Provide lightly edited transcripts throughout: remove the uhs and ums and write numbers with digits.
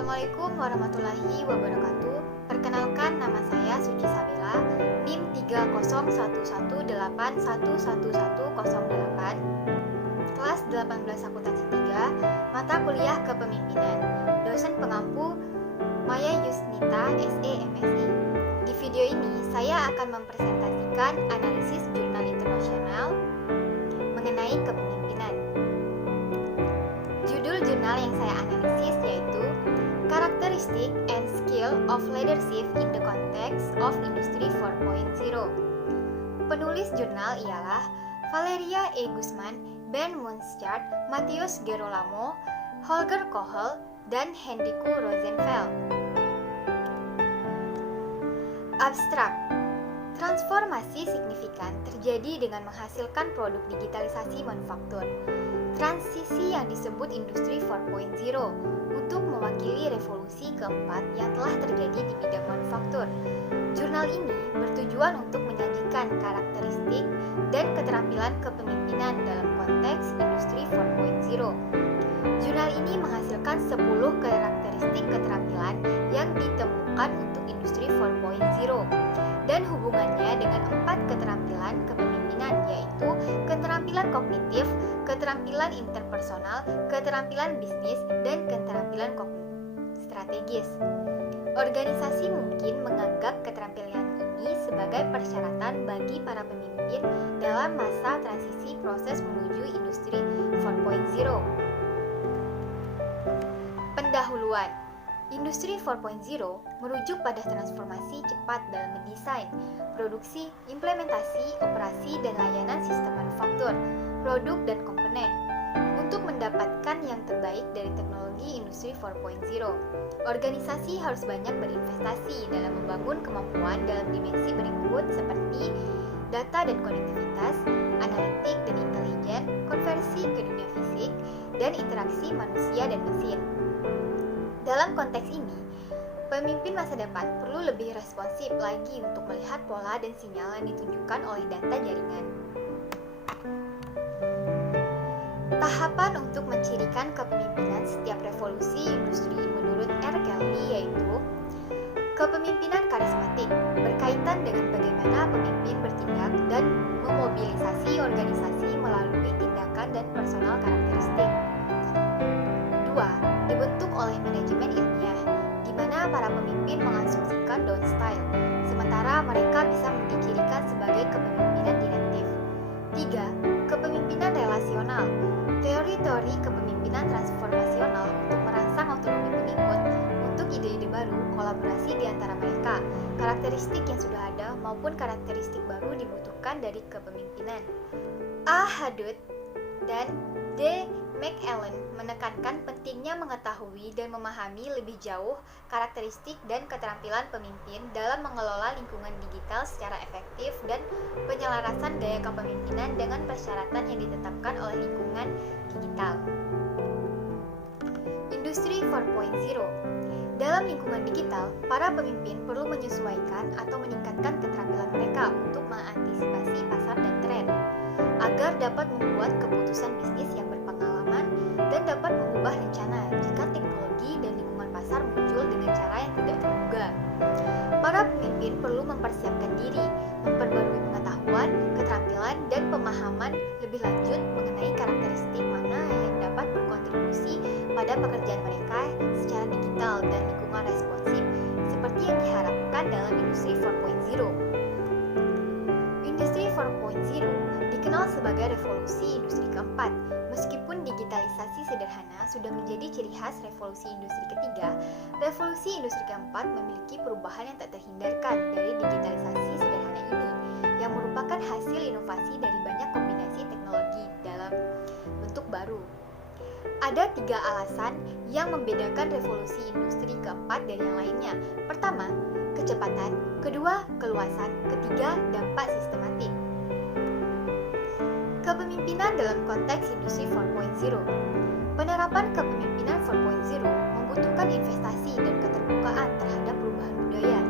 Assalamualaikum warahmatullahi wabarakatuh. Perkenalkan, nama saya Suci Sabela, NIM 30118111108, kelas 18 akuntansi 3, mata kuliah kepemimpinan. Dosen pengampu Maya Yusnita, SE MSI. Di video ini saya akan mempresentasikan analisis jurnal internasional mengenai kepemimpinan. Judul jurnal yang saya analisis yaitu Characteristic and Skill of Leadership in the Context of Industry 4.0. Penulis jurnal ialah Valeria E. Guzman, Ben Munstert, Matthias Gerolamo, Holger Kohl, dan Henrico Rosenfeld. Abstrak. Transformasi signifikan terjadi dengan menghasilkan produk digitalisasi manufaktur. Transisi yang disebut Industri 4.0 untuk mewakili revolusi keempat yang telah terjadi di bidang manufaktur. Jurnal ini bertujuan untuk menyajikan karakteristik dan keterampilan kepemimpinan dalam konteks Industri 4.0. Jurnal ini menghasilkan 10 karakteristik keterampilan yang ditemukan untuk Industri 4.0 dan hubungannya dengan 4 keterampilan kepemimpinan, yaitu keterampilan kognitif, keterampilan interpersonal, keterampilan bisnis, dan keterampilan strategis. Organisasi mungkin menganggap keterampilan ini sebagai persyaratan bagi para pemimpin dalam masa transisi proses menuju Industri 4.0. Pendahuluan. Industri 4.0 merujuk pada transformasi cepat dalam mendesain, produksi, implementasi, operasi, dan layanan sistem manufaktur, produk, dan komponen. Untuk mendapatkan yang terbaik dari teknologi Industri 4.0, organisasi harus banyak berinvestasi dalam membangun kemampuan dalam dimensi berikut seperti data dan konektivitas, analitik dan intelijen, konversi ke dunia fisik, dan interaksi manusia dan mesin. Dalam konteks ini, pemimpin masa depan perlu lebih responsif lagi untuk melihat pola dan sinyal yang ditunjukkan oleh data jaringan. Tahapan untuk mencirikan kepemimpinan setiap revolusi industri menurut R. Kelly yaitu kepemimpinan karismatik, berkaitan dengan bagaimana pemimpin bertindak dan memobilisasi organisasi melalui tindakan dan personal karakteristik. 2. Dibentuk oleh manajemen ilmiah, di mana para pemimpin mengasumsikan down style, sementara mereka bisa dicirikan sebagai kepemimpinan direktif. 3. Kepemimpinan relasional, teori-teori kepemimpinan transformasional untuk merangsang otonomi pengikut untuk ide-ide baru, kolaborasi di antara mereka, karakteristik yang sudah ada maupun karakteristik baru dibutuhkan dari kepemimpinan. A. Hadut dan D. McAllen menekankan pentingnya mengetahui dan memahami lebih jauh karakteristik dan keterampilan pemimpin dalam mengelola lingkungan digital secara efektif dan penyelarasan gaya kepemimpinan dengan persyaratan yang ditetapkan oleh lingkungan digital. Industri 4.0. Dalam lingkungan digital, para pemimpin perlu menyesuaikan atau meningkatkan keterampilan mereka untuk mengantisipasi pasar dan tren, agar dapat membuat keputusan bisnis yang berpengalaman dan dapat mengubah rencana jika teknologi dan lingkungan pasar muncul dengan cara yang tidak terduga. Para pemimpin perlu mempersiapkan diri, memperbarui pengetahuan, keterampilan, dan pemahaman lebih lanjut mengenai karakteristik mana yang dapat berkontribusi pada pekerjaan mereka secara digital dan lingkungan responsif seperti yang diharapkan dalam Industri 4.0. Industri 4.0 dikenal sebagai revolusi industri keempat. Meskipun digitalisasi sederhana sudah menjadi ciri khas revolusi industri ketiga, revolusi industri keempat memiliki perubahan yang tak terhindarkan dari digitalisasi sederhana ini, yang merupakan hasil inovasi dari banyak kombinasi teknologi dalam bentuk baru. Ada 3 alasan yang membedakan revolusi industri keempat dari yang lainnya. Pertama, kecepatan. Kedua, keluasan. Ketiga, dampak sistematik. Kepemimpinan dalam konteks Industri 4.0. Penerapan kepemimpinan 4.0 membutuhkan investasi dan keterbukaan terhadap perubahan budaya.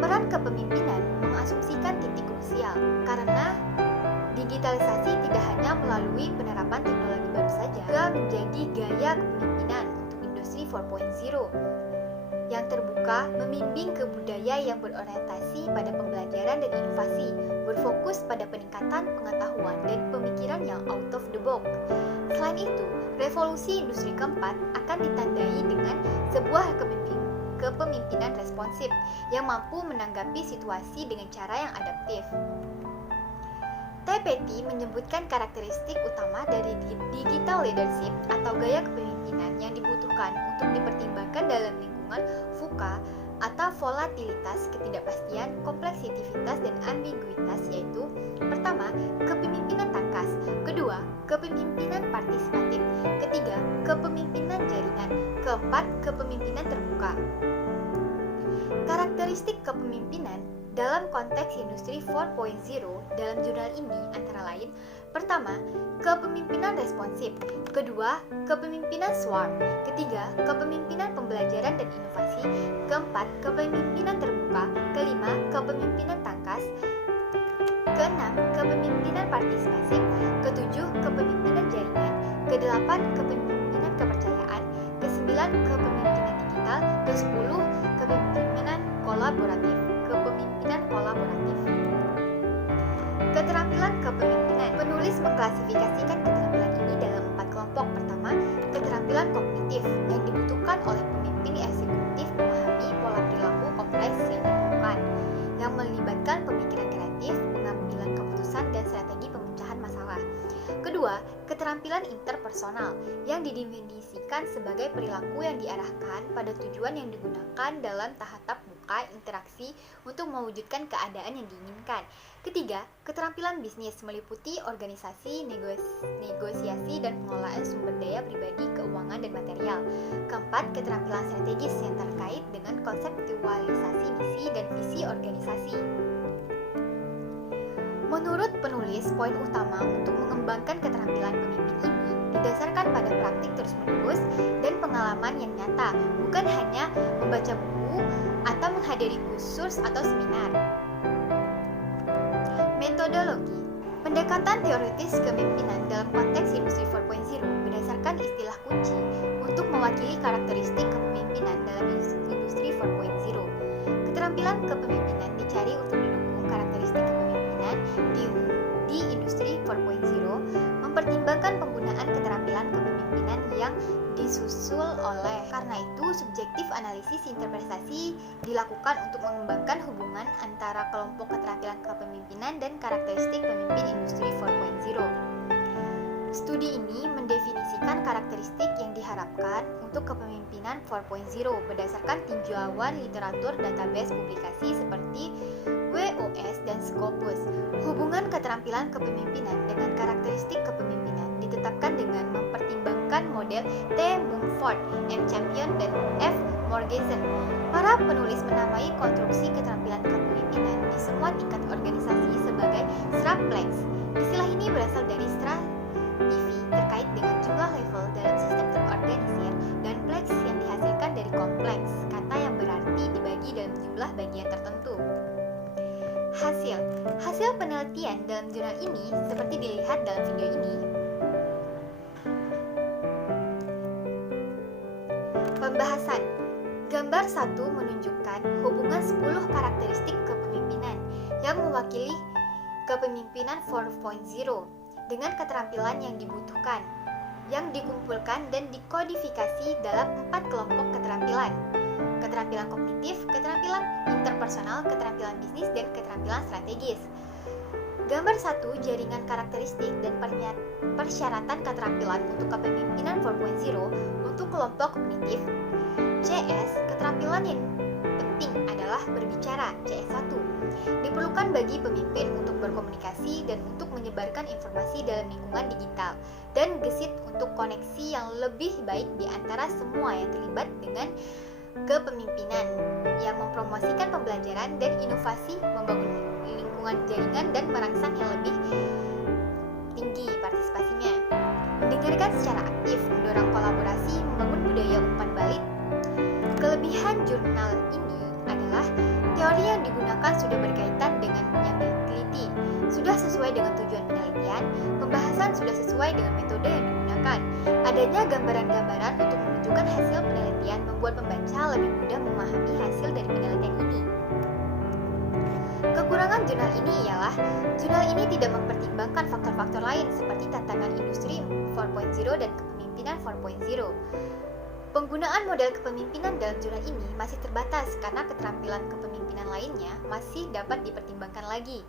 Peran kepemimpinan mengasumsikan titik krusial, karena digitalisasi tidak hanya melalui penerapan teknologi baru saja, juga menjadi gaya kepemimpinan untuk Industri 4.0. yang terbuka, membimbing ke budaya yang berorientasi pada pembelajaran dan inovasi, berfokus pada peningkatan pengetahuan dan pemikiran yang out of the box. Selain itu, revolusi industri keempat akan ditandai dengan sebuah kepemimpinan responsif yang mampu menanggapi situasi dengan cara yang adaptif. TPT menyebutkan karakteristik utama dari digital leadership atau gaya kepemimpinan yang dibutuhkan untuk dipertimbangkan dalam lingkungan VUCA atau volatilitas, ketidakpastian, kompleksitas, dan ambiguitas, yaitu pertama, kepemimpinan tangkas, kedua, kepemimpinan partisipatif, ketiga, kepemimpinan jaringan, keempat, kepemimpinan terbuka. Karakteristik kepemimpinan dalam konteks industri 4.0 dalam jurnal ini antara lain, pertama, kepemimpinan responsif, kedua, kepemimpinan swarm, ketiga, kepemimpinan pembelajaran dan inovasi, keempat, kepemimpinan terbuka, kelima, kepemimpinan tangkas, keenam, kepemimpinan partisipasi, ketujuh, kepemimpinan jaringan, kedelapan, kepemimpinan kepercayaan, kesembilan, kepemimpinan digital, kesepuluh, kepemimpinan kolaboratif. Keterampilan kepemimpinan. Penulis mengklasifikasikan keterampilan ini dalam 4 kelompok. Pertama, keterampilan kognitif yang dibutuhkan oleh pemimpin eksekutif memahami pola perilaku kompleks yang diperlukan, yang melibatkan pemikiran kreatif, pengambilan keputusan, dan strategi pemecahan masalah. Kedua, keterampilan interpersonal yang didefinisikan sebagai perilaku yang diarahkan pada tujuan yang digunakan dalam tahap buka interaksi untuk mewujudkan keadaan yang diinginkan. Ketiga, keterampilan bisnis meliputi organisasi, negosiasi, dan pengelolaan sumber daya pribadi, keuangan, dan material. Keempat, keterampilan strategis yang terkait dengan konseptualisasi misi dan visi organisasi. Menurut penulis, poin utama untuk mengembangkan keterampilan pemimpin ini didasarkan pada praktik terus-menerus dan pengalaman yang nyata, bukan hanya membaca buku atau menghadiri kursus atau seminar. Metodologi. Pendekatan teoritis kepemimpinan dalam konteks industri 4.0 berdasarkan istilah kunci untuk mewakili karakteristik kepemimpinan dalam industri 4.0. Keterampilan kepemimpinan dicari untuk mendukung karakteristik kepemimpinan di industri 4.0, mempertimbangkan penggunaan keterampilan kepemimpinan yang disusul oleh. Karena itu, subjektif analisis interpretasi dilakukan untuk mengembangkan hubungan antara kelompok keterampilan kepemimpinan dan karakteristik pemimpin industri 4.0. Studi ini mendefinisikan karakteristik yang diharapkan untuk kepemimpinan 4.0 berdasarkan tinjauan literatur database publikasi seperti WOS dan Scopus. Hubungan keterampilan kepemimpinan dengan karakteristik kepemimpinan ditetapkan dengan mempertimbangkan model T. Mumford, M. Champion, dan F. Morgensen. Para penulis menamai konstruksi keterampilan kepemimpinan di semua tingkat organisasi sebagai STRAPLEX. Istilah ini berasal dari stratifi terkait dengan jumlah level dalam sistem terorganisir dan plex yang dihasilkan dari kompleks, kata yang berarti dibagi dalam jumlah bagian tertentu. Hasil penelitian dalam jurnal ini seperti dilihat dalam video ini. Pembahasan. Gambar 1 menunjukkan hubungan 10 karakteristik kepemimpinan yang mewakili kepemimpinan 4.0 dengan keterampilan yang dibutuhkan, yang dikumpulkan dan dikodifikasi dalam 4 kelompok keterampilan. Keterampilan kognitif, keterampilan interpersonal, keterampilan bisnis, dan keterampilan strategis. Gambar 1 jaringan karakteristik dan persyaratan keterampilan untuk kepemimpinan 4.0 untuk kelompok kognitif. CS, keterampilan yang penting adalah berbicara, CS1. Diperlukan bagi pemimpin untuk berkomunikasi dan untuk menyebarkan informasi dalam lingkungan digital, dan gesit untuk koneksi yang lebih baik di antara semua yang terlibat dengan kepemimpinan, yang mempromosikan pembelajaran dan inovasi, membangun lingkungan jaringan dan merangsang yang lebih tinggi partisipasinya. Mendengarkan secara aktif, mendorong kolaborasi, membangun budaya umpan balik. Kelebihan jurnal ini adalah teori yang digunakan sudah berkaitan dengan yang diteliti, sudah sesuai dengan tujuan penelitian, pembahasan sudah sesuai dengan metode yang digunakan, adanya gambaran-gambaran untuk menunjukkan hasil penelitian kemudian membuat pembaca lebih mudah memahami hasil dari penelitian ini. Kekurangan jurnal ini ialah jurnal ini tidak mempertimbangkan faktor-faktor lain seperti tantangan industri 4.0 dan kepemimpinan 4.0. Penggunaan model kepemimpinan dalam jurnal ini masih terbatas karena keterampilan kepemimpinan lainnya masih dapat dipertimbangkan lagi.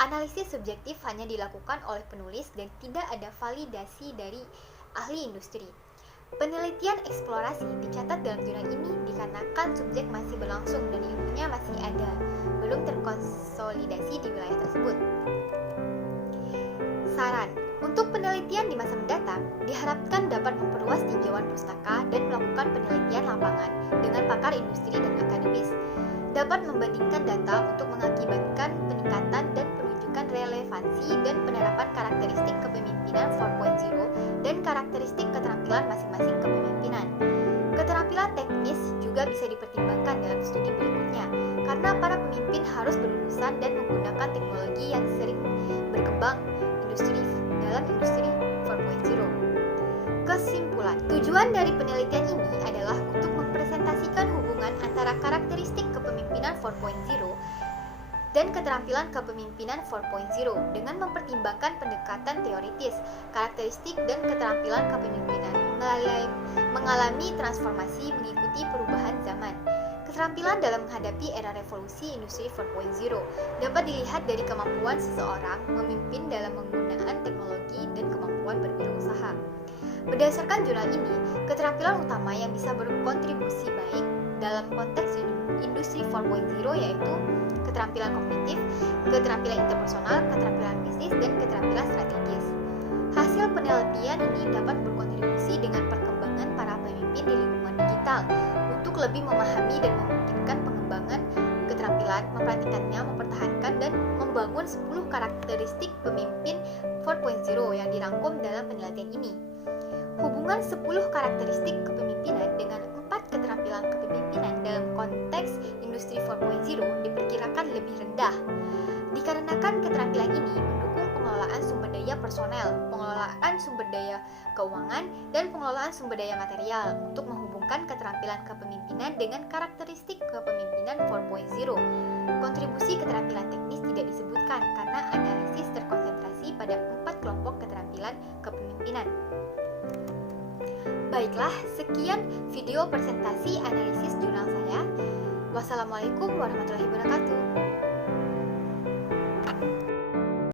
Analisis subjektif hanya dilakukan oleh penulis dan tidak ada validasi dari ahli industri. Penelitian eksplorasi dicatat dalam jurnal ini dikarenakan subjek masih berlangsung dan ilmunya masih ada, belum terkonsolidasi di wilayah tersebut. Saran, untuk penelitian di masa mendatang, diharapkan dapat memperluas tinjauan pustaka dan melakukan penelitian lapangan dengan pakar industri dan akademis, dapat membandingkan data untuk mengakibatkan peningkatan dan penunjukan relevansi dan penerapan karakteristik kepemimpinan 4.0 dan karakteristik keterampilan masing-masing kepemimpinan. Keterampilan teknis juga bisa dipertimbangkan dalam studi berikutnya, karena para pemimpin harus berurusan dan menggunakan teknologi yang sering berkembang dalam industri 4.0. Kesimpulan, tujuan dari penelitian ini adalah untuk mempresentasikan hubungan antara karakteristik kepemimpinan 4.0 dan keterampilan kepemimpinan 4.0 dengan mempertimbangkan pendekatan teoritis, karakteristik dan keterampilan kepemimpinan mengalami transformasi mengikuti perubahan zaman. Keterampilan dalam menghadapi era revolusi industri 4.0 dapat dilihat dari kemampuan seseorang memimpin dalam penggunaan teknologi dan kemampuan berwirausaha. Berdasarkan jurnal ini, keterampilan utama yang bisa berkontribusi baik dalam konteks industri 4.0 yaitu keterampilan kognitif, keterampilan interpersonal, keterampilan bisnis, dan keterampilan strategis. Hasil penelitian ini dapat berkontribusi dengan perkembangan para pemimpin di lingkungan digital untuk lebih memahami dan memungkinkan pengembangan keterampilan, mempraktikkannya, mempertahankan, dan membangun 10 karakteristik pemimpin 4.0 yang dirangkum dalam penelitian ini. Hubungan 10 karakteristik kepemimpinan dengan 4 keterampilan kepemimpinan dalam konteks industri 4.0 diperkirakan lebih rendah, dikarenakan keterampilan ini mendukung pengelolaan sumber daya personel, pengelolaan sumber daya keuangan, dan pengelolaan sumber daya material untuk menghubungkan keterampilan kepemimpinan dengan karakteristik kepemimpinan 4.0. Kontribusi keterampilan teknis tidak disebutkan karena analisis terkonsentrasi pada 4 kelompok keterampilan kepemimpinan. Baiklah, sekian video presentasi analisis jurnal saya. Wassalamualaikum warahmatullahi wabarakatuh.